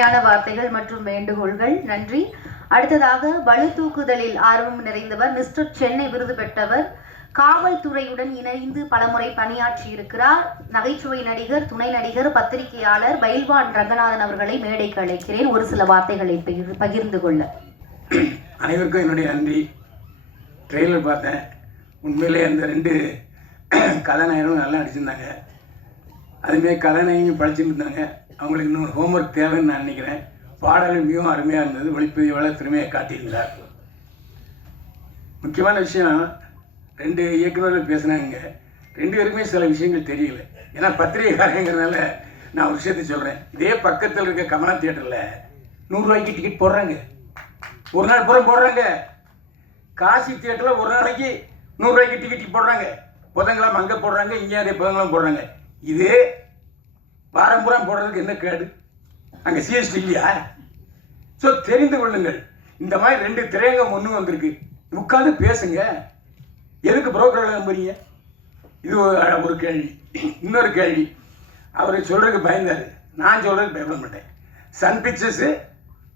அருமையான வார்த்தைகள் மற்றும் வேண்டுகோள்கள். நன்றி. அடுத்ததாக பளு தூக்குதலில் ஆர்வம் நிறைந்தவர் மிஸ்டர் சென்னை விருது பெற்றவர் காவல்துறையுடன் இணைந்து பலமுறை பணியாற்றி இருக்கிறார் நகைச்சுவை நடிகர் துணை நடிகர் பத்திரிகையாளர் பயில்வான் ரங்கநாதன் அவர்களை மேடைக்கு அழைக்கிறேன். ஒரு சில வார்த்தைகளை பகிர்ந்து கொள்ள. அனைவருக்கும் என்னுடைய நன்றி. ட்ரெயிலர் பார்த்தேன். உண்மையிலே அந்த ரெண்டு கதாநாயகரும் நல்லா நடிச்சிருந்தாங்க. அதுமாரி கதாநாயகியும் படிச்சுட்டு இருந்தாங்க அவங்களுக்கு இன்னொரு ஹோம்ஒர்க் தேவைன்னு நான் நினைக்கிறேன். பாடல்கள் மிகவும் அருமையாக இருந்தது. ஒளிப்பதிவாளர் திறமையை காட்டியிருந்தார். முக்கியமான விஷயம் ரெண்டு இயக்குநர்கள் பேசுனாங்க. ரெண்டு பேருக்குமே சில விஷயங்கள் தெரியல. ஏன்னா பத்திரிகைக்காரங்கிறதுனால நான் ஒரு விஷயத்தை சொல்கிறேன் இதே பக்கத்தில் இருக்க கமலா தியேட்டரில் நூறுரூவாய்க்கு டிக்கெட் போடுறாங்க. ஒரு நாள் பூரா போடுறாங்க. காசி தியேட்டரில் ஒரு நாளைக்கு நூறுரூவாய்க்கு டிக்கெட் போடுறாங்க. புதன்கிழமை அங்கே போடுறாங்க. இங்கே அதே புதன்கிழமை போடுறாங்க. இது பாரம்பரியம் போடுறதுக்கு என்ன கேடு? அங்கே சிஎஸ்டி இல்லையா? ஸோ தெரிந்து கொள்ளுங்கள். இந்த மாதிரி ரெண்டு திரையங்கம் ஒன்று வந்திருக்கு. உட்காந்து பேசுங்க. எதுக்கு புரோக்கர்களை நம்புறீங்க? இது ஒரு- கேள்வி. இன்னொரு கேள்வி. அவர் சொல்கிறதுக்கு பயந்தார். நான் சொல்கிறதுக்கு பயப்பட மாட்டேன். சன் பிக்சர்ஸு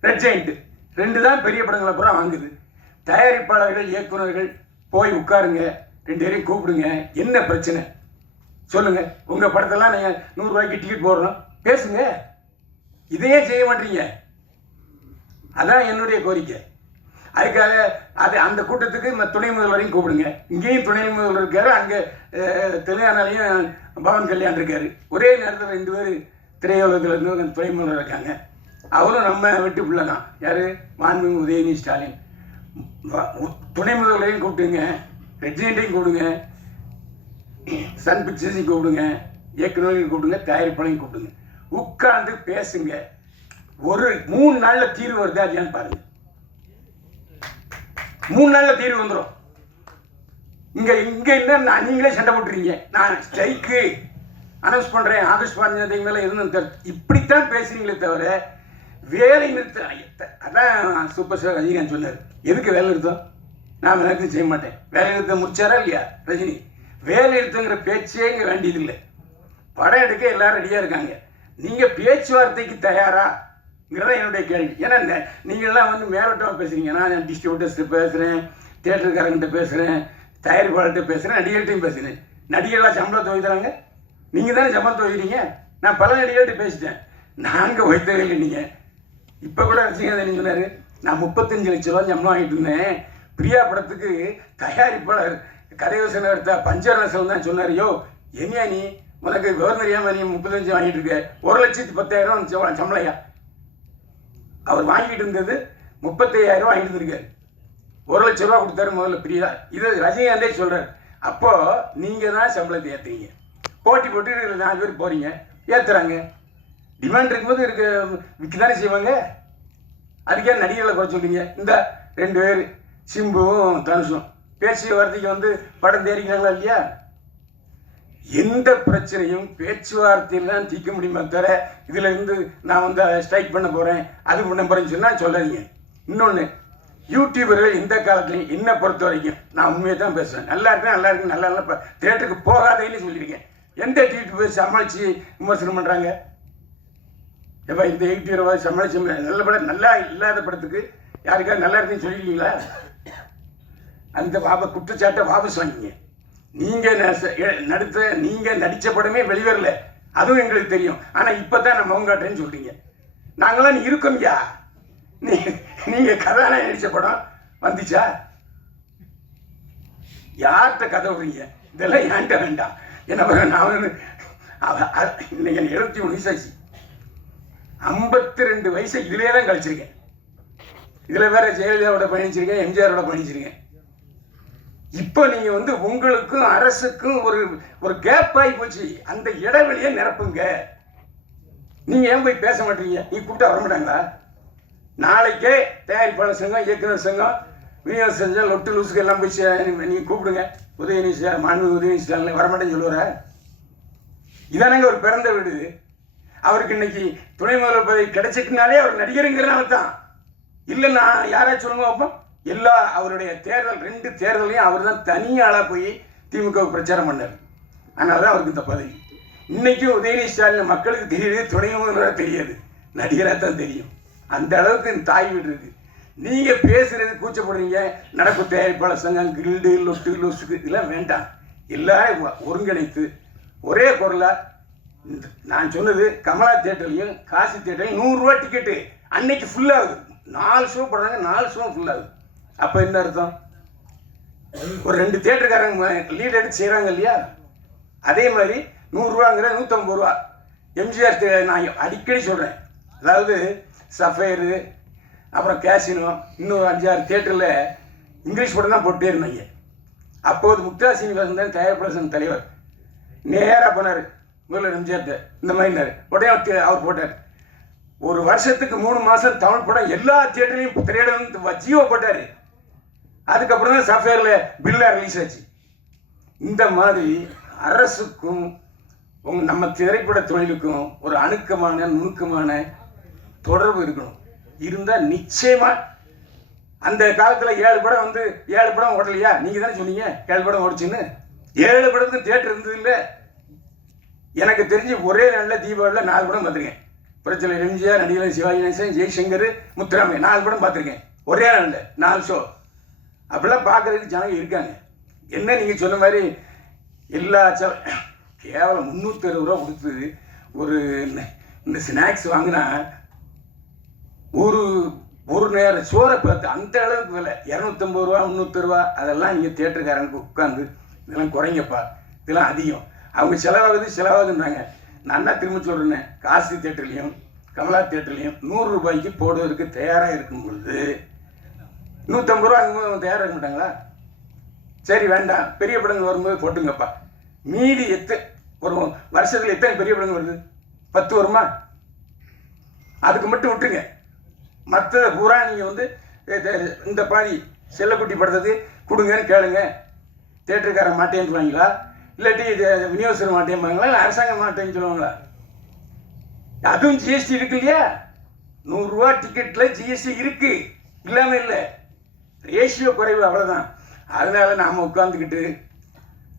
ரெட் ஜெயிண்ட்டு ரெண்டு தான் பெரிய படங்களை பூரா வாங்குது. தயாரிப்பாளர்கள் இயக்குனர்கள் போய் உட்காருங்க. ரெண்டு பேரையும் கூப்பிடுங்க. என்ன பிரச்சனை? சொல்லுங்க. உங்க படத்தெல்லாம் நீங்க நூறுரூவாய்க்கு டிக்கெட் போடுறோம். பேசுங்க. இதையே செய்ய மாட்டீங்க. அதான் என்னுடைய கோரிக்கை. அதுக்காக அது அந்த கூட்டத்துக்கு துணை முதல்வரையும் கூப்பிடுங்க. இங்கேயும் துணை முதல்வர் இருக்காரு அங்கே தெலுங்கானாலையும் பவன் கல்யாண் இருக்காரு. ஒரே நேரத்தில் ரெண்டு பேர் திரையுலகத்தில் இருந்து துணை முதல்வர் இருக்காங்க. அவரும் நம்ம வெட்டு பிள்ளை தான் யார்? மாண்புமிகு உதயநிதி ஸ்டாலின். துணை முதல்வரையும் கூப்பிட்டுங்க ரெஜினண்ட்டையும் கூப்பிடுங்க. சன் பிக்சர்ஸையும் கூப்பிடுங்க. இயக்குநர்களையும் கூப்பிடுங்க தயாரிப்பாளையும் கூப்பிடுங்க. உட்கார்ந்து பேசுங்க. ஒரு மூணு நாளில் தீர்வு வருதா இல்லையான்னு பாருங்க. மூணு நாளில் தீர்வு வந்துடும் இங்கே இங்கே என்ன நான் நீங்களே சண்டை போட்டுறீங்க. நான் ஸ்ட்ரைக்கு. அனௌன்ஸ் பண்ணுறேன் ஆகஸ்ட் பதினஞ்சாம் மேலே இருந்து இப்படித்தான் பேசுறீங்களே தவிர வேலை நிறுத்த அதான் சூப்பர் ஸ்டார் ரஜினிகாந்த் சொன்னார். எதுக்கு வேலை நிறுத்தம்? நான் வேலை செய்ய மாட்டேன். வேலை நிறுத்தம் முடிச்சாரா இல்லையா? ரஜினி. வேலை நிறுத்தங்கிற பேச்சே இங்கே வேண்டியதில்லை. படம் எடுக்க எல்லாரும் ரெடியாக இருக்காங்க. நீங்கள் பேச்சுவார்த்தைக்கு தயாராங்கிறத என்னுடைய கேள்வி. ஏன்னா நீங்கள்லாம் வந்து மேலோட்டமாக பேசுகிறீங்க நான் டிஸ்ட்ரிபியூட்டர்ஸ்ட்டு பேசுகிறேன் தேட்டருக்காரங்கிட்ட பேசுகிறேன் தயாரிப்பாளர்கிட்ட பேசுகிறேன் நடிகர்கிட்டையும் பேசுகிறேன் நடிகர்களாக சம்பளம் துவைக்கிறாங்க நீங்கள் தானே சம்பளம் துவைக்கிறீங்க நான் பல நடிகர்கிட்ட பேசிட்டேன். நாங்கள் வைத்தவே இல்லை நீங்கள் இப்போ கூட ரசிகன் சொன்னார்? நான் முப்பத்தஞ்சு லட்ச ரூபா சம்பளம் வாங்கிட்டு இருந்தேன். பிரியா படத்துக்கு தயாரிப்பாளர் கதையோசனை எடுத்த பஞ்சரசன் தான் சொன்னார். யோ என்னையா நீ? உனக்கு கவர்னர் ஏமா நீ முப்பத்தஞ்சு வாங்கிட்டு இருக்க? ஒரு லட்சத்து பத்தாயிரம் சம்பளையா? அவர் வாங்கிட்டு இருந்தது முப்பத்தையாயிரம் வாங்கிட்டு இருந்திருக்காரு ஒரு லட்ச ரூபா கொடுத்தாரு முதல்ல பிரியா. இது ரஜினிகாந்தே சொல்கிறார் அப்போது நீங்கள் தான் சம்பளத்தை ஏற்றுறீங்க போட்டி போட்டு நாலு பேர் போகிறீங்க ஏற்றுறாங்க டிமாண்ட் இருக்கும்போது இருக்க விற்க தானே செய்வாங்க? அதுக்கே நடிகர்களை குறை சொல்றீங்க. இந்த ரெண்டு பேர் சிம்புவும் தனுஷும். பேச்சுவார்த்தைக்கு வந்து படம் தேறிக்கிறாங்களா இல்லையா? எந்த பிரச்சனையும் பேச்சுவார்த்தையில் தான் தீர்க்க முடியுமா தவிர இதில் இருந்து நான் வந்து ஸ்ட்ரைக் பண்ண போகிறேன் அது பண்ண போகிறேன்னு சொன்னால் சொல்லாதீங்க. இன்னொன்று யூடியூபர்கள் இந்த காலத்துலையும் என்னை பொறுத்த வரைக்கும் நான் உண்மையை தான் பேசுவேன் நல்லா இருக்கேன் நல்லா இருக்கு நல்லா நல்லா தேட்டருக்கு போகாதேன்னு சொல்லியிருக்கேன் எந்த யூடியூபர் சமாளித்து விமர்சனம் பண்ணுறாங்க எப்போ இந்த யூடியூபர் சமாளிச்சு நல்ல படம் நல்லா இல்லாத படத்துக்கு யாருக்காவது நல்லா இருக்குன்னு சொல்லியிருக்கீங்களா அந்த வாப குற்றச்சாட்டை வாபஸ் வாங்கிங்க நீங்கள் நடித்த நீங்கள் நடித்த படமே வெளிவரல. அதுவும் எங்களுக்கு தெரியும். ஆனால் இப்போ தான் நம்ம மவுங்காட்டேன்னு சொல்கிறீங்க நாங்களாம் இருக்கோம்யா நீ நீங்கள் கதாநாயகன் நடித்த படம் வந்துச்சா? யார்கிட்ட கதை விடுறீங்க? இதெல்லாம் ஏன்ட்ட வேண்டாம். என்ன பண்ண நான் வந்து இன்னைக்கு எழுபத்தி மூணு வயசாச்சு. ஐம்பத்தி ரெண்டு வயசை இதிலே தான் கழிச்சிருக்கேன். இதில் வேற ஜெயலலிதாவோட பயணிச்சிருக்கேன் எம்ஜிஆரோட பயணிச்சிருக்கேன். இப்போ நீங்க வந்து உங்களுக்கும் அரசுக்கும் ஒரு ஒரு கேப் ஆகி போச்சு. அந்த இடைவெளியை நிரப்புங்க. நீங்க ஏன் போய் பேச மாட்டீங்க? நீ கூப்பிட்டா வர மாட்டாங்களா? நாளைக்கே தயாரிப்பாளர் சங்கம் இயக்குனர் சங்கம் விநியோக சங்கம் லொட்டு லூசுக்கு எல்லாம் போய் நீங்கள் கூப்பிடுங்க. உதயநிதி ஸ்டா- மாண்பு உதயநிதி ஸ்டாலின் வரமாட்டேன்னு சொல்லுவார? இதானங்க ஒரு பிறந்த வீடு. அவருக்கு இன்னைக்கு துணை முதல்வர் பதவி கிடைச்சிட்டுனாலே அவர் நடிகருங்கிறனால தான் இல்லை நான் யாராச்சும் சொல்லுங்க பார்ப்போம் எல்லா அவருடைய தேர்தல் ரெண்டு தேர்தலையும் அவர் தான் தனியாளாக போய் திமுக பிரச்சாரம் பண்ணார். அதனால தான் அவருக்கு இந்த பதவி. இன்னைக்கும் உதயநிதி ஸ்டாலின் மக்களுக்கு தெரியுது துணை முதல்வராக தெரியாது. நடிகராக தான் தெரியும். அந்த அளவுக்கு இந்த தாய் வீடு இருக்கு. நீங்க பேசுறது கூச்சப்படுறீங்க. நடப்பு தயாரிப்பாளர் சங்கம் கில்டு லொட்டு லொசுக்கு இதெல்லாம் வேண்டாம். எல்லாரும் ஒருங்கிணைத்து ஒரே குரலா இந்த- நான் சொன்னது கமலா தேட்டர்லையும் காசி தேட்டர்லையும் நூறுரூவா டிக்கெட்டு அன்னைக்கு ஃபுல்லாகுது நாலு ஷோ போடுறாங்க நாலு ஷோ ஃபுல்லாகுது அப்போ என்ன அர்த்தம்? ஒரு ரெண்டு தேட்டருக்காரங்க லீட் எடுத்து செய்கிறாங்க இல்லையா? அதே மாதிரி நூறுரூவாங்கிற நூற்றம்பது ரூபா. எம்ஜிஆர் நான் அடிக்கடி சொல்கிறேன் அதாவது சஃபேரு அப்புறம் கேசினோ இன்னும் அஞ்சாறு தேட்டரில் இங்கிலீஷ் படம் தான் போட்டே இருந்தாங்க அப்போது முக்தா சீனிவாசன் தான் தயாரிப்பாளர் தலைவர். நேராக போனார் முதல்ல எம்ஜிஆர் இந்த மாதிரினாரு உடனே அவர் போட்டார். ஒரு வருஷத்துக்கு மூணு மாதம் தமிழ் படம் எல்லா தியேட்டர்லையும் திரையிடம் ஜியோ போட்டார். அதுக்கப்புறம் தான் சாஃப்ட்வேரில் பில்லாக ரிலீஸ் ஆச்சு. இந்த மாதிரி அரசுக்கும் உங்க நம்ம திரைப்பட தொழிலுக்கும் ஒரு அணுக்கமான நுணுக்கமான தொடர்பு இருக்கணும். இருந்தால் நிச்சயமாக அந்த காலத்தில் ஏழு படம் வந்து ஏழு படம் ஓடலையா? நீங்கள் தானே சொன்னீங்க ஏழு படம் ஓடிச்சுன்னு. ஏழு படத்துக்கு தேட்டர் இருந்தது இல்லை. எனக்கு தெரிஞ்சு ஒரே நாளில் தீபாவளியில் நாலு படம் பார்த்துருக்கேன். பிரச்சனை எம்ஜிஆர் நடிகர் சிவாஜி கணேசன் ஜெய்சங்கர் முத்துராமையா நாலு படம் பார்த்துருக்கேன். ஒரே நாளில் நாலு ஷோ அப்படிலாம் பார்க்குறதுக்கு ஜனங்க இருக்காங்க. என்ன நீங்கள் சொன்ன மாதிரி எல்லா ச கேவலம் முந்நூற்றி அறுபது ரூபா கொடுத்து ஒரு இந்த- ஸ்நாக்ஸ் வாங்கினா ஒரு ஒரு நேரம் சோறை பார்த்து அந்த அளவுக்கு விலை. இரநூத்தம்பது ரூபா முந்நூற்றி ரூபா அதெல்லாம் நீங்கள் தேட்டருக்காரனுக்கு உட்காந்து இதெல்லாம் குறைங்கப்பா. இதெல்லாம் அதிகம். அவங்க செலவாகுது செலவாகுன்றாங்க நான் தான் திரும்ப சொல்கிறேன் காசி தேட்டர்லேயும் கமலா தேட்டர்லேயும் நூறு ரூபாய்க்கு போடுவதற்கு தயாராக இருக்கும் பொழுது நூற்றம்பது ரூபா அங்கே தயாராக மாட்டாங்களா? சரி வேண்டாம். பெரிய படங்கள் வரும்போது போட்டுங்கப்பா. மீதி எத்தனை ஒரு வருஷத்தில் எத்தனை பெரிய படங்கள் வருது? பத்து வருமா? அதுக்கு மட்டும் விட்டுங்க மற்ற பூரா நீங்கள் வந்து இந்த பாதி செல்லக்குட்டி படத்துக்கு கொடுங்கன்னு கேளுங்க. தேட்டருக்காரன் மாட்டேன்னு சொல்லுவாங்களா? இல்லாட்டி இது விநியோகஸ்தர் மாட்டேன்பாங்களா இல்லை அரசாங்கம் மாட்டேன்னு சொல்லுவாங்களா? அதுவும் ஜிஎஸ்டி இருக்கு இல்லையா? நூறுரூவா டிக்கெட்டில் ஜிஎஸ்டி இருக்குது இல்லாமல் இல்லை. ரேஷியோ குறைவு அவ்வளோதான் அதனால நாம் உட்காந்துக்கிட்டு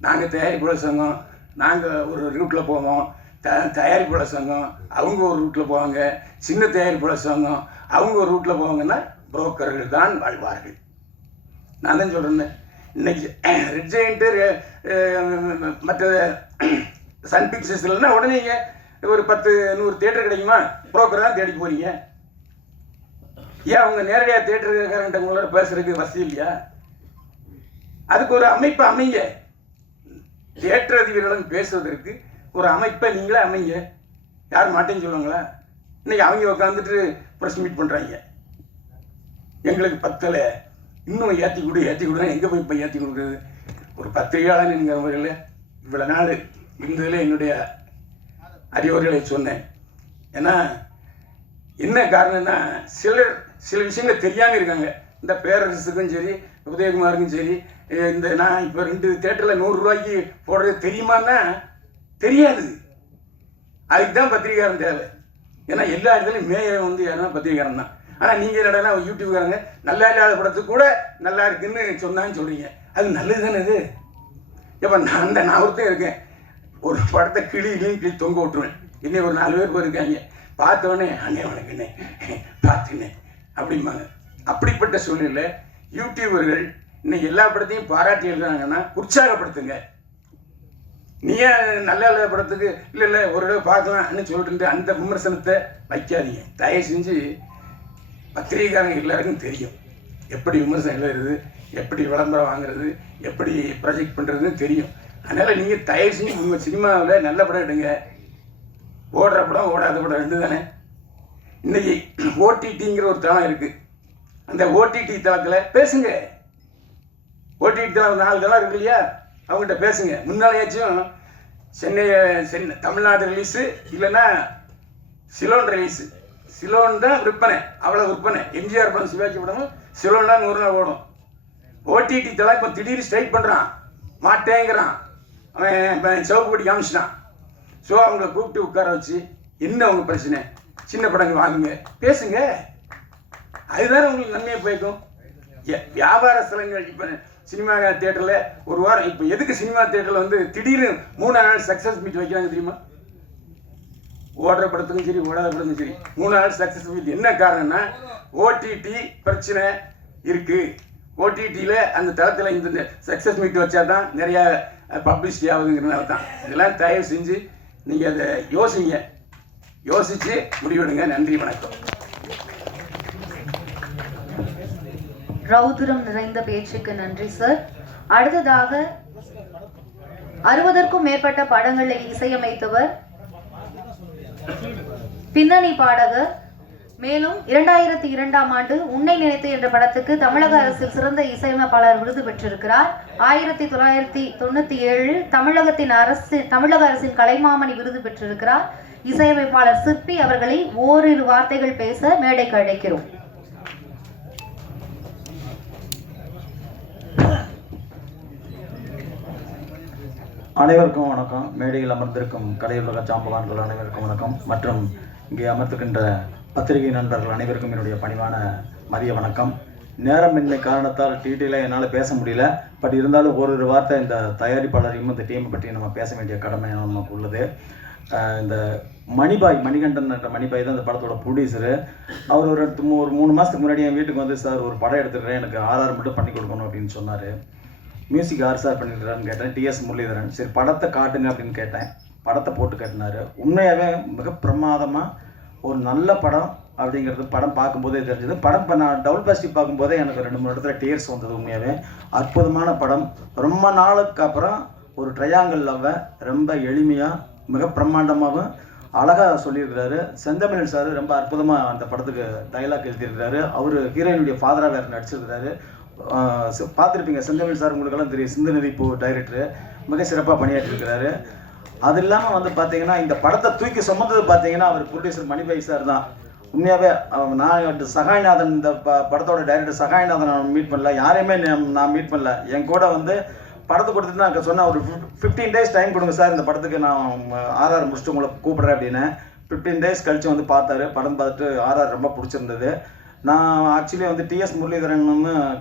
நாங்கள் தயாரிப்புல சங்கம் நாங்கள் ஒரு ரூட்டில் போவோம். த தயாரிப்பாளர் சங்கம் அவங்க ஒரு ரூட்டில் போவாங்க. சின்ன தயாரிப்புல சங்கம் அவங்க ஒரு ரூட்டில் போவாங்கன்னா புரோக்கர்கள் தான் வாழ்வார்கள். நான் தான் சொல்கிறேன் இன்னைக்கு ரெட் ஜெயிண்ட்டு மற்ற சன் பிக்சர்ஸ் இல்லைன்னா உடனே ஒரு பத்து நூறு தேட்டர் கிடைக்குமா? புரோக்கர் தான் தேடி போகிறீங்க ஏன் அவங்க நேரடியாக தேட்டருக்காரங்கிட்ட உங்களோட பேசுறதுக்கு வசதி இல்லையா? அதுக்கு ஒரு அமைப்பை அமைங்க. தேட்டர் அதிபர்களும் பேசுவதற்கு ஒரு அமைப்பை நீங்களே அமைங்க. யார் மாட்டேன்னு சொல்லுவாங்களா? இன்னைக்கு அவங்க உட்காந்துட்டு ப்ரெஸ் மீட் பண்ணுறாங்க எங்களுக்கு பத்தலை. இன்னும் ஏற்றி கொடு ஏற்றி கொடுனா எங்கே போய் இப்போ ஏற்றி கொடுக்குறது? ஒரு பத்திரிகையாளனுங்கிற முறையில் இவ்வளோ நாள் இருந்ததில் என்னுடைய அறிவுரைகளை சொன்னேன். ஏன்னா என்ன காரணம்னா சிலர் சில விஷயங்கள் தெரியாமல் இருக்காங்க. இந்த பேரரசுக்கும் சரி உதயகுமாருக்கும் சரி இந்த நான் இப்போ ரெண்டு தேட்டரில் நூறுரூவாய்க்கு போடுறது தெரியுமான்னா தெரியாது. அதுக்கு தான் பத்திரிகாரம் தேவை. ஏன்னா எல்லா இடத்துலையும் மேயர் வந்து யாருன்னா பத்திரிகாரம் தான். ஆனால் நீங்கள் என்னடா யூடியூப்காரங்க நல்லா இல்லாத படத்துக்கு கூட நல்லா இருக்குன்னு சொன்னான்னு சொல்கிறீங்க அது நல்லது தானே இது? இப்போ நான் அந்த நான் ஒருத்தன் இருக்கேன். ஒரு படத்தை கிளி இல்லையும் கிளி தொங்க விட்டுருவேன். இன்னும் ஒரு நாலு பேர் போயிருக்காங்க. பார்த்தோன்னே அண்ணே வணக்கண்ணே. பார்த்துண்ணே அப்படிம்பாங்க. அப்படிப்பட்ட சூழ்நிலை யூடியூபர்கள் இன்னைக்கு எல்லா படத்தையும் பாராட்டி எழுதுறாங்கன்னா உற்சாகப்படுத்துங்க. நீ நல்ல நல்ல படத்துக்கு இல்லை இல்லை ஒரு தடவை பார்க்கலாம்னு சொல்லிட்டு அந்த விமர்சனத்தை வைக்காதீங்க. தயவு செஞ்சு பத்திரிகைக்காரங்க எல்லாருக்கும் தெரியும். எப்படி விமர்சனம் எழுதுறது எப்படி விளம்பரம் வாங்குறது எப்படி ப்ரொஜெக்ட் பண்ணுறதுன்னு தெரியும். அதனால் நீங்கள் தயவு செஞ்சு உங்கள் சினிமாவில் நல்ல படம் எடுங்க. ஓடுற படம் ஓடாத படம் ரெண்டு தானே. இன்னைக்கு ஓடிடிங்கிற ஒரு தளம் இருக்குது அந்த ஓடிடி தளத்தில் பேசுங்க. ஓடிடி தளம் நாலு தளம் இருக்கு இல்லையா? அவங்ககிட்ட பேசுங்க. முன்னாலேயாச்சும் சென்னை சென்னை தமிழ்நாடு ரிலீஸு இல்லைன்னா சிலோன் ரிலீஸு சிலோன் தான் விற்பனை. அவ்வளோ விற்பனை. எம்ஜிஆர் படம் சிவாஜி படமும் சிலோன் தான் நூறு நாள் ஓடும். ஓடிடி தளம் இப்போ திடீர்னு ஸ்ட்ரைக் பண்ணுறான் மாட்டேங்கிறான். அவன் அவன் சிவப்பு கொடி காமிச்சிட்டான். ஸோ அவங்கள கூப்பிட்டு உட்கார வச்சு என்ன அவங்க பிரச்சனை? சின்ன படங்கள் வாங்குங்க. பேசுங்க. அதுதானே உங்களுக்கு நன்மையை போய்க்கும். ஏ- வியாபார ஸ்தலங்கள் இப்போ சினிமா தேட்டரில் ஒரு வாரம் இப்போ எதுக்கு சினிமா தேட்டரில் வந்து திடீர்னு மூணு நாள் சக்ஸஸ் மீட் வைக்கிறாங்க தெரியுமா? ஓடுற படத்துக்கும் சரி ஓடாத படத்துக்கும் சரி மூணு நாள் சக்ஸஸ் மீட் என்ன காரணம்னா ஓடிடி பிரச்சனை இருக்குது ஓடிடியில் அந்த தளத்தில் இந்த சக்ஸஸ் மீட் வச்சா தான் நிறையா பப்ளிசிட்டி ஆகுதுங்கிறனால தான் இதெல்லாம் தயவு செஞ்சு நீங்கள் அதை யோசிங்க. யோசித்து முடிவெடுங்க. நன்றி வணக்கம். ரௌதுரம் நிறைந்த பேச்சுக்கு நன்றி சார் அடுத்ததாக அறுபதற்கும் மேற்பட்ட படங்களை இசையமைத்தவர் பின்னணி பாடகர் மேலும் இரண்டாயிரத்தி இரண்டாம் ஆண்டு உன்னை நினைத்து என்ற படத்துக்கு தமிழக அரசில் சிறந்த இசையமைப்பாளர் விருது பெற்றிருக்கிறார். ஆயிரத்தி தொள்ளாயிரத்தி தொண்ணூத்தி ஏழில் தமிழகத்தின் அரசு தமிழக அரசின் கலைமாமணி விருது பெற்றிருக்கிறார். இசையமைப்பாளர் சிற்பி அவர்களை ஓரிரு வார்த்தைகள் பேச மேடைக்கு அழைக்கிறோம். அனைவருக்கும் வணக்கம். மேடையில் அமர்ந்திருக்கும் கலையுலக சாம்பவான்கள் அனைவருக்கும் வணக்கம். மற்றும் இங்கே அமர்த்துகின்ற பத்திரிகை நண்பர்கள் அனைவருக்கும் என்னுடைய பணிவான மதிய வணக்கம். நேரமின்மை காரணத்தால் டீட்டெயிலாக என்னால் பேச முடியல. பட் இருந்தாலும் ஒரு ஒரு வார்த்தை இந்த தயாரிப்பாளரையும் இந்த டீமை பற்றி நம்ம பேச வேண்டிய கடமை நமக்கு உள்ளது. இந்த மணிபாய் மணிகண்டன் என்ற மணிபாய் தான் இந்த படத்தோட ப்ரொடியூசரு. அவர் ஒரு மூ- ஒரு மூணு மாதத்துக்கு முன்னாடி என் வீட்டுக்கு வந்து சார் ஒரு படம் எடுத்துக்கிறேன். எனக்கு ஆர்ஆர் மட்டும் பண்ணி கொடுக்கணும் அப்படின்னு சொன்னார். மியூசிக் யார் சார் பண்ணிடுறான்னு கேட்டேன். டிஎஸ் முரளிதரன். சரி படத்தை காட்டுங்க அப்படின்னு கேட்டேன். படத்தை போட்டு காட்டினாரு. உண்மையாகவே மிக பிரமாதமாக ஒரு நல்ல படம் அப்படிங்கிறது படம் பார்க்கும்போதே தெரிஞ்சது. படம் இப்போ நான் டபுள் பாசிட்டிவ் பார்க்கும்போதே எனக்கு ரெண்டு மூணு இடத்துல டேர்ஸ் வந்தது உண்மையாகவே அற்புதமான படம். ரொம்ப நாளுக்கு அப்புறம் ஒரு ட்ரையாங்கல் லவ்வை ரொம்ப எளிமையாக மிக பிரம்மாண்டமாகவும் அழகாக சொல்லியிருக்கிறாரு. செந்தமிழன் சார் ரொம்ப அற்புதமாக அந்த படத்துக்கு டைலாக் எழுதியிருக்கிறாரு. அவர் ஹீரோயினுடைய ஃபாதராக வேறு நடிச்சிருக்கிறாரு. பார்த்துருப்பீங்க செந்தமிழ் சார் உங்களுக்கெல்லாம் தெரியும். சிந்து நதி பூ டைரக்டரு மிக சிறப்பாக பணியாற்றிருக்கிறாரு அது இல்லாமல் வந்து பார்த்தீங்கன்னா இந்த படத்தை தூக்கி சுமந்தது பார்த்தீங்கன்னா அவர் ப்ரொடியூசர் மணிபாய் சார் தான். உண்மையாகவே நான் சகாய்நாதன் இந்த ப படத்தோட டைரக்டர் சகாய்நாதன் நான் மீட் பண்ணல. யாரையுமே நான் மீட் பண்ணல. என் கூட வந்து படத்தை கொடுத்துட்டு நான் சொன்னேன் ஒரு ஃபிஃப்டீன் டேஸ் டைம் கொடுங்க சார் இந்த படத்துக்கு நான் ஆர்ஆர் முடிச்சுட்டு உங்களை கூப்பிட்றேன் அப்படின்னு. ஃபிஃப்டீன் டேஸ் கழிச்சு வந்து பார்த்தாரு. படம் பார்த்துட்டு ஆர்ஆர் ரொம்ப பிடிச்சிருந்தது. நான் ஆக்சுவலி வந்து டிஎஸ் முரளிதரன்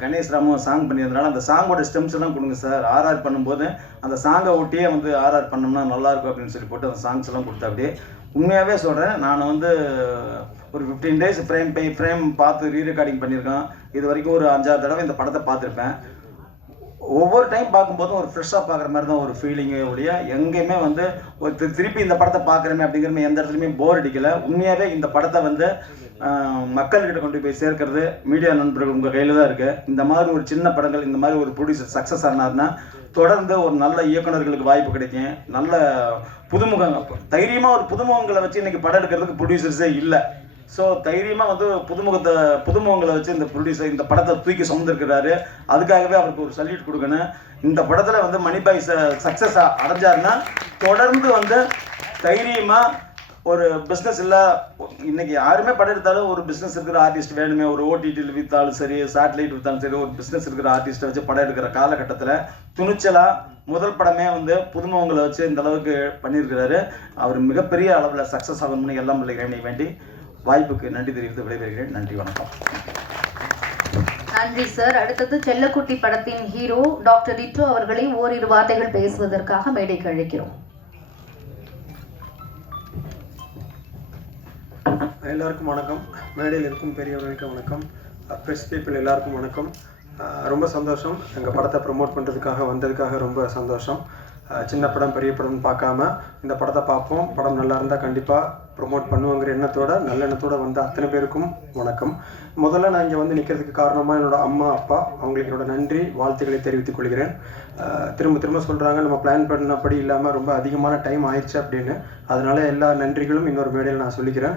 கணேஷ் ராமும் சாங் பண்ணியிருந்தனால அந்த சாங்கோட ஸ்டெம்ஸ் எல்லாம் கொடுங்க சார் ஆர்ஆர் பண்ணும்போது அந்த சாங்கை ஒட்டியே வந்து ஆர்ஆர் பண்ணோம்னா நல்லா இருக்கும் அப்படின்னு சொல்லி போட்டு அந்த சாங்ஸ் எல்லாம் கொடுத்தா அப்படியே. உண்மையாகவே சொல்கிறேன் நான் வந்து ஒரு fifteen days frame by frame பார்த்து ரீ ரெக்கார்டிங் பண்ணியிருக்கேன். இது வரைக்கும் ஒரு அஞ்சாறு தடவை இந்த படத்தை பார்த்துருப்பேன். ஒவ்வொரு டைம் பார்க்கும்போதும் ஒரு ஃப்ரெஷ்ஷாக பார்க்குற மாதிரி தான் ஒரு ஃபீலிங்கே ஒழிய எங்கேயுமே வந்து ஒரு திருப்பி இந்த படத்தை பார்க்குறமே அப்படிங்கிறமே எந்த இடத்துலையுமே போர் அடிக்கலை. உண்மையாகவே இந்த படத்தை வந்து மக்கள்கிட்ட கொண்டு போய் சேர்க்கறது மீடியா நண்பர்கள் உங்கள் கையில் தான் இருக்குது இந்த மாதிரி ஒரு சின்ன படங்கள் இந்த மாதிரி ஒரு ப்ரொடியூசர் சக்ஸஸ் ஆனார்னா தொடர்ந்து ஒரு நல்ல இயக்குனர்களுக்கு வாய்ப்பு கிடைக்கும். நல்ல புதுமுகங்க தைரியமாக ஒரு புதுமுகங்களை வச்சு இன்றைக்கி படம் எடுக்கிறதுக்கு ப்ரொடியூசர்ஸே இல்லை. ஸோ தைரியமாக வந்து புதுமுகத்தை புதுமுகங்களை வச்சு இந்த ப்ரொடியூசர் இந்த படத்தை தூக்கி சுமந்துருக்கிறாரு அதுக்காகவே அவருக்கு ஒரு சல்யூட் கொடுக்கணும். இந்த படத்தில் வந்து மணிபாய் சக்ஸஸ் அடைஞ்சாருன்னா தொடர்ந்து வந்து தைரியமாக ஒரு பிஸ்னஸ் இல்லை இன்னைக்கு யாருமே படையெடுத்தாலும் ஒரு பிஸ்னஸ் இருக்கிற ஆர்டிஸ்ட் வேணுமே. ஒரு ஓடிடியில் விற்றாலும் சரி சேட்டலைட் விற்றாலும் சரி ஒரு பிஸ்னஸ் இருக்கிற ஆர்டிஸ்ட்டை வச்சு படம் எடுக்கிற காலகட்டத்தில் துணிச்சலாக முதல் படமே வந்து புதுமுகங்களை வச்சு இந்த அளவுக்கு பண்ணியிருக்கிறாரு. அவர் மிகப்பெரிய அளவில் சக்ஸஸ் ஆகணும்னு எல்லாம் பிள்ளைகளை வேண்டி வாய்ப்புக்கு நன்றி தெரிவித்து விடைபெறுகிறேன். நன்றி வணக்கம். நன்றி சார் அடுத்தது செல்லக்குட்டி படத்தின் ஹீரோ டாக்டர் ரிட்டு அவர்களை ஓரிரு வார்த்தைகள் பேசுவதற்காக மேடைக்கு அழைக்கிறோம். எல்லாருக்கும் வணக்கம். மேடையில் இருக்கும் பெரியவர்களுக்கு வணக்கம். ப்ரெஸ் பீப்புள் எல்லாருக்கும் வணக்கம். ரொம்ப சந்தோஷம். எங்கள் படத்தை ப்ரமோட் பண்ணுறதுக்காக வந்ததுக்காக ரொம்ப சந்தோஷம். சின்ன படம் பெரிய படம்னு பார்க்காம இந்த படத்தை பார்ப்போம். படம் நல்லா இருந்தால் கண்டிப்பாக ப்ரொமோட் பண்ணுவோங்கிற எண்ணத்தோட நல்ல எண்ணத்தோட வந்த அத்தனை பேருக்கும் வணக்கம். முதல்ல நான் இங்கே வந்து நிற்கிறதுக்கு காரணமாக என்னோட அம்மா அப்பா அவங்களுக்கு என்னோட நன்றி வாழ்த்துக்களை தெரிவித்துக் கொள்கிறேன். திரும்ப திரும்ப சொல்கிறாங்க நம்ம பிளான் பண்ணபடி இல்லாமல் ரொம்ப அதிகமான டைம் ஆயிடுச்சு அப்படின்னு. அதனால எல்லா நன்றிகளும் இன்னொரு மேடையில் நான் சொல்லிக்கிறேன்.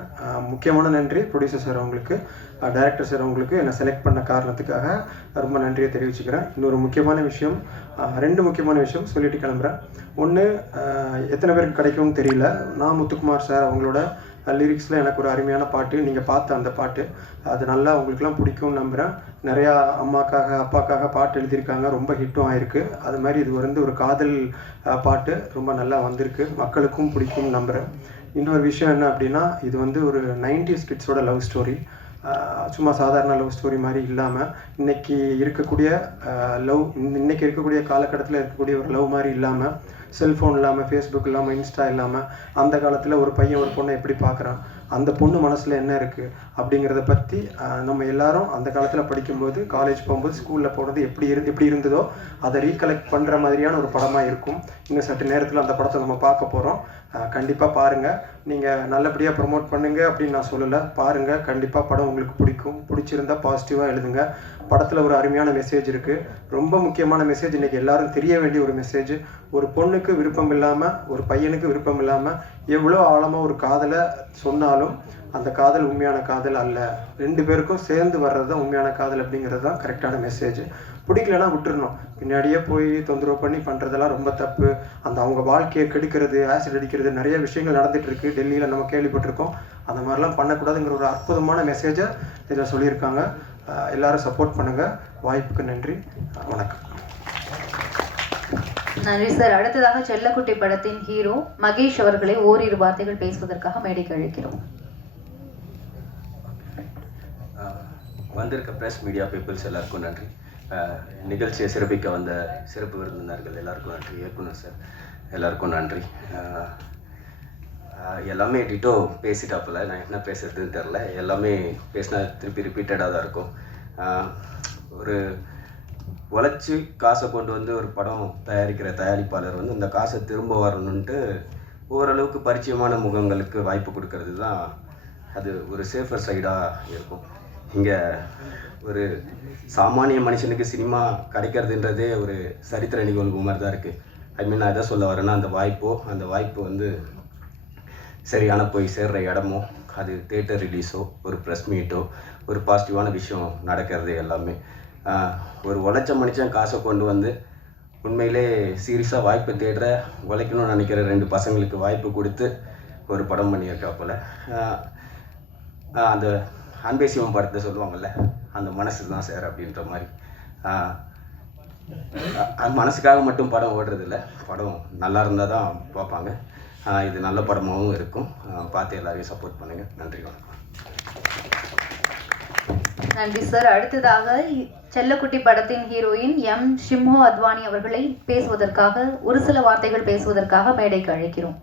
முக்கியமான நன்றி ப்ரொடியூசர் சார் அவங்களுக்கு டைரக்டர் சார் அவங்களுக்கு என்னை செலக்ட் பண்ண காரணத்துக்காக ரொம்ப நன்றியை தெரிவிச்சுக்கிறேன். இன்னொரு முக்கியமான விஷயம் ரெண்டு முக்கியமான விஷயம் சொல்லிட்டு கிளம்புறேன். ஒன்று எத்தனை பேருக்கு கிடைக்கும்னு தெரியல. நான் முத்துக்குமார் சார் அவங்களோட லிரிக்ஸில் எனக்கு ஒரு அருமையான பாட்டு. நீங்கள் பார்த்த அந்த பாட்டு அது நல்லா உங்களுக்குலாம் பிடிக்கும்னு நம்புகிறேன் நிறையா அம்மாக்காக அப்பாக்காக பாட்டு எழுதியிருக்காங்க. ரொம்ப ஹிட்டும் ஆயிருக்கு. அது மாதிரி இது வந்து ஒரு காதல் பாட்டு. ரொம்ப நல்லா வந்திருக்கு. மக்களுக்கும் பிடிக்கும்னு நம்புகிறேன் இன்னொரு விஷயம் என்ன அப்படின்னா இது வந்து ஒரு நைன்டி கிட்ஸோட லவ் ஸ்டோரி சும்மா சாதாரண லவ் ஸ்டோரி மாதிரி இல்லாமல் இன்னைக்கு இருக்கக்கூடிய லவ் இன்னைக்கு இருக்கக்கூடிய காலகட்டத்தில் இருக்கக்கூடிய ஒரு லவ் மாதிரி இல்லாமல் செல்ஃபோன் இல்லாமல் ஃபேஸ்புக் இல்லாமல் இன்ஸ்டா இல்லாமல் அந்த காலத்தில் ஒரு பையன் ஒரு பொண்ணை எப்படி பார்க்குறான்? அந்த பொண்ணு மனசில் என்ன இருக்குது அப்படிங்கிறத பற்றி நம்ம எல்லாரும் அந்த காலத்தில் படிக்கும்போது காலேஜ் போகும்போது ஸ்கூலில் போனது எப்படி இரு எப்படி இருந்ததோ அதை ரீகலெக்ட் பண்ணுற மாதிரியான ஒரு படமாக இருக்கும். இன்னும் சற்று நேரத்தில் அந்த படத்தை நம்ம பார்க்க போகிறோம் கண்டிப்பாக பாருங்கள் நீங்கள் நல்லபடியாக ப்ரொமோட் பண்ணுங்கள் அப்படின்னு நான் சொல்லலை. பாருங்கள் கண்டிப்பாக படம் உங்களுக்கு பிடிக்கும். பிடிச்சிருந்தா பாசிட்டிவாக எழுதுங்க. படத்தில் ஒரு அருமையான மெசேஜ் இருக்குது ரொம்ப முக்கியமான மெசேஜ் இன்றைக்கி எல்லாரும் தெரிய வேண்டிய ஒரு மெசேஜ் ஒரு பொண்ணுக்கு விருப்பம் இல்லாமல் ஒரு பையனுக்கு விருப்பம் இல்லாமல் எவ்வளோ ஆழமாக ஒரு காதலை சொன்னாலும் அந்த காதல் உண்மையான காதல் அல்ல. ரெண்டு பேருக்கும் சேர்ந்து வர்றது தான் உண்மையான காதல் அப்படிங்கிறது தான் கரெக்டான மெசேஜ் பிடிக்கலனா விட்டுறணும். பின்னாடியே போய் தொந்தரவு பண்ணி பண்ணுறதெல்லாம் ரொம்ப தப்பு. அந்த அவங்க வாழ்க்கையை கெடுக்கிறது ஆசிட் அடிக்கிறது நிறைய விஷயங்கள் நடந்துட்டு இருக்கு. டெல்லியில் நம்ம கேள்விப்பட்டிருக்கோம். அந்த மாதிரிலாம் பண்ணக்கூடாதுங்கிற ஒரு அற்புதமான மெசேஜை இதில் சொல்லியிருக்காங்க. எல்லாரும் சப்போர்ட் பண்ணுங்கள் வாய்ப்புக்கு நன்றி. வணக்கம். நன்றி சார். அடுத்ததாக செல்லக்குட்டி படத்தின் ஹீரோ மகேஷ் அவர்களை ஓரிரு வார்த்தைகள் பேசுவதற்காக மேடைக்கு அழைக்கிறோம். வந்திருக்க ப்ரெஸ் மீடியா பீப்புள்ஸ் எல்லாருக்கும் நன்றி. நிகழ்ச்சியை சிறப்பிக்க வந்த சிறப்பு விருந்தினர்கள் எல்லாருக்கும் நன்றி. இயக்குனர் சார் எல்லாருக்கும் நன்றி. எல்லாமே டிட்டோ பேசிட்டாப்புல. நான் என்ன பேசுறதுன்னு தெரில எல்லாமே பேசினா திருப்பி ரிப்பீட்டடாக தான் இருக்கும். ஒரு உழைச்சி காசை கொண்டு வந்து ஒரு படம் தயாரிக்கிற தயாரிப்பாளர் வந்து இந்த காசை திரும்ப வரணுன்ட்டு ஓரளவுக்கு பரிச்சயமான முகங்களுக்கு வாய்ப்பு கொடுக்கறது தான் அது ஒரு சேஃபர் சைடாக இருக்கும். இங்கே ஒரு சாமானிய மனுஷனுக்கு சினிமா கிடைக்கிறதுன்றதே ஒரு சரித்திர நிகழ்வு மாதிரி தான் இருக்குது ஐ மீன் நான் எதை சொல்ல வரேன்னா அந்த வாய்ப்போ அந்த வாய்ப்பு வந்து சரியான போய் சேர்ற இடமோ அது தேட்டர் ரிலீஸோ ஒரு ப்ரெஸ் மீட்டோ ஒரு பாசிட்டிவான விஷயம் நடக்கிறது எல்லாமே. ஒரு உழைச்ச மனுஷன் காசை கொண்டு வந்து உண்மையிலே சீரியஸாக வாய்ப்பு தேடுற உழைக்கணும்னு நினைக்கிற ரெண்டு பசங்களுக்கு வாய்ப்பு கொடுத்து ஒரு படம் பண்ணியிருக்காப்புல அந்த அன்பே சிவம் படத்தை சொல்லுவாங்கல்ல அந்த மனசு தான் சார் அப்படின்ற மாதிரி. மனசுக்காக மட்டும் படம் ஓடுறதில்ல படம் நல்லா இருந்தால் தான் பார்ப்பாங்க. இது நல்ல படமாகவும் இருக்கும். பார்த்து எல்லாரையும் சப்போர்ட் பண்ணுங்கள் நன்றி வணக்கம். நன்றி சார் அடுத்ததாக செல்லக்குட்டி படத்தின் ஹீரோயின் எம் ஷிம்ஹோ அத்வானி அவர்களை பேசுவதற்காக ஒரு சில வார்த்தைகள் பேசுவதற்காக மேடைக்கு அழைக்கிறோம்.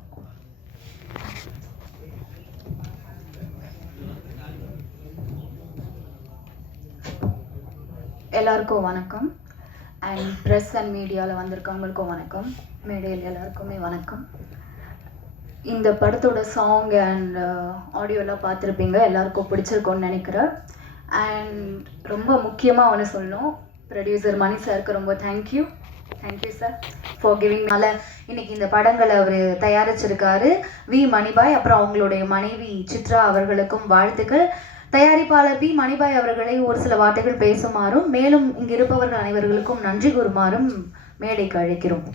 எல்லாருக்கும் வணக்கம். அண்ட் ப்ரெஸ் அண்ட் மீடியாவில் வந்திருக்கவங்களுக்கும் வணக்கம். மேடையில் எல்லாருக்குமே வணக்கம். இந்த படத்தோட சாங் uh, அண்ட் ஆடியோலாம் பார்த்துருப்பீங்க. எல்லாருக்கும் பிடிச்சிருக்கும்னு நினைக்கிறேன். அண்ட் ரொம்ப முக்கியமாக ஒன்று சொல்லணும். ப்ரொடியூசர் மணி சாருக்கு ரொம்ப thank you thank you sir for கிவிங்னால இன்னைக்கு இந்த படங்களை அவர் தயாரிச்சிருக்காரு. வி மணிபாய் அப்புறம் அவங்களுடைய மனைவி சித்ரா அவர்களுக்கும் வாழ்த்துக்கள். தயாரிப்பாளர் பி மணிபாய் அவர்களை ஒரு சில வார்த்தைகள் பேசுமாறும் மேலும் இங்கிருப்பவர்கள் அனைவர்களுக்கும் நன்றி கூறுமாறும் மேடைக்கு அழைக்கிறோம்.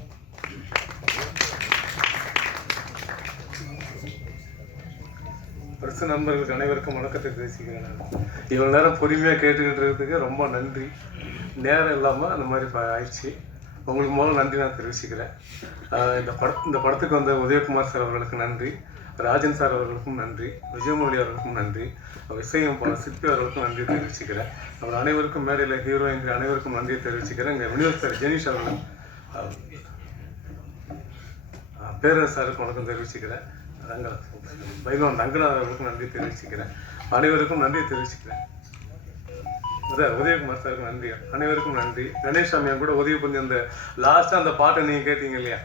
பிரசு நண்பர்களுக்கு அனைவருக்கும் வணக்கத்தை பேசிக்கிறேன். நான் இவ்வளோ நேரம் பொறுமையாக கேட்டுக்கிட்டு இருக்கிறதுக்கு ரொம்ப நன்றி. நேரம் இல்லாமல் அந்த மாதிரி ஆயிடுச்சு. உங்களுக்கு முதல்ல நன்றி நான் தெரிவிச்சுக்கிறேன். இந்த பட இந்த படத்துக்கு வந்த உதயகுமார் சார் அவர்களுக்கு நன்றி. ராஜன் சார் அவர்களுக்கும் நன்றி. விஜயமுரளி அவர்களுக்கும் நன்றி. இசையம் பல சிற்பி அவர்களுக்கும் நன்றி தெரிவிச்சுக்கிறேன். அவர் அனைவருக்கும் மேடையில் ஹீரோயின் அனைவருக்கும் நன்றியை தெரிவிச்சுக்கிறேன். இங்கே சார் ஜெனிஷ் அவர்களும் பேரரசு சாருக்கு வணக்கம் தெரிவிச்சுக்கிறேன். ரங்க பைகவான் ரங்கநாதன் அவர்களுக்கும் நன்றி தெரிவிச்சுக்கிறேன். அனைவருக்கும் நன்றி தெரிவிச்சுக்கிறேன். உதய உதயகுமார் சாருக்கும் நன்றி. அனைவருக்கும் நன்றி. கணேஷ் சாமி கூட உதவி பண்ணி அந்த லாஸ்ட்டாக அந்த பாட்டை நீங்கள் கேட்டீங்க இல்லையா?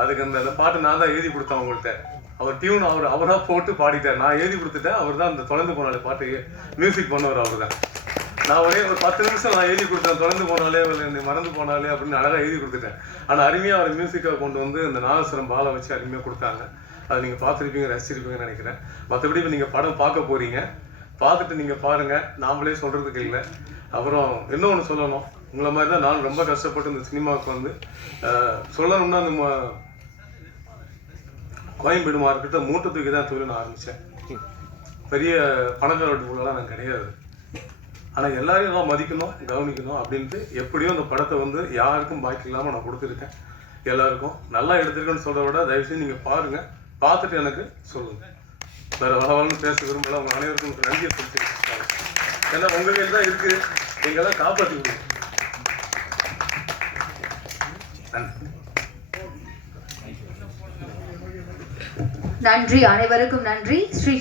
அதுக்கு அந்த அந்த பாட்டு நான் தான் எழுதி கொடுத்தேன் உங்கள்கிட்ட அவர் டியூன் அவர் அவராக போட்டு பாடிட்டார். நான் எழுதி கொடுத்துட்டேன். அவர் தான் அந்த தொலைந்து போனாலே பாட்டு மியூசிக் பண்ணவர் அவர் தான். நான் ஒரே ஒரு பத்து நிமிஷம் நான் எழுதி கொடுத்தேன். தொடர்ந்து போனாலே அவர் என்னை மறந்து போனாலே அப்படின்னு அழகாக எழுதி கொடுத்துட்டேன். ஆனால் அருமையாக அவர் மியூசிக்கை கொண்டு வந்து இந்த நாகஸ்வரம் பாலை வச்சு அருமையாக கொடுத்தாங்க. அதை நீங்கள் பார்த்துருப்பீங்க ரசிச்சிருப்பீங்கன்னு நினைக்கிறேன். மற்றபடி இப்போ நீங்கள் படம் பார்க்க போகிறீங்க பார்த்துட்டு நீங்கள் பாருங்கள் நாமளே சொல்கிறதுக்கு இல்லை. அப்புறம் இன்னொன்று சொல்லணும்? உங்களை மாதிரி தான் நான் ரொம்ப கஷ்டப்பட்டு இந்த சினிமாவுக்கு வந்து சொல்லணும்னா நம்ம கோயம்பேடு மார்க்கெட்டை மூட்டை தூக்கி தான் தொழில் நான் ஆரம்பித்தேன் பெரிய பணக்கார வீட்டுக்குள்ளலாம் நான் கிடையாது. ஆனால் எல்லாரையும் நான் மதிக்கணும் கவனிக்கணும் அப்படின்ட்டு எப்படியும் அந்த படத்தை வந்து யாருக்கும் பாக்கி இல்லாமல் நான் கொடுத்துருக்கேன். எல்லாருக்கும் நல்லா எடுத்திருக்கேன்னு சொல்கிற விட தயவுசெய்து நீங்கள் பாருங்கள் பார்த்துட்டு எனக்கு சொல்லுங்கள் வேறு வளவலன்னு பேச விரும்பல. உங்கள் அனைவருக்கும் நன்றியை சொல்லிட்டு ஏன்னா உங்க கையில் தான் இருக்கு. தான் காப்பாற்றி விடுங்க நன்றி நன்றி. அனைவருக்கும் நன்றி. ஸ்ரீ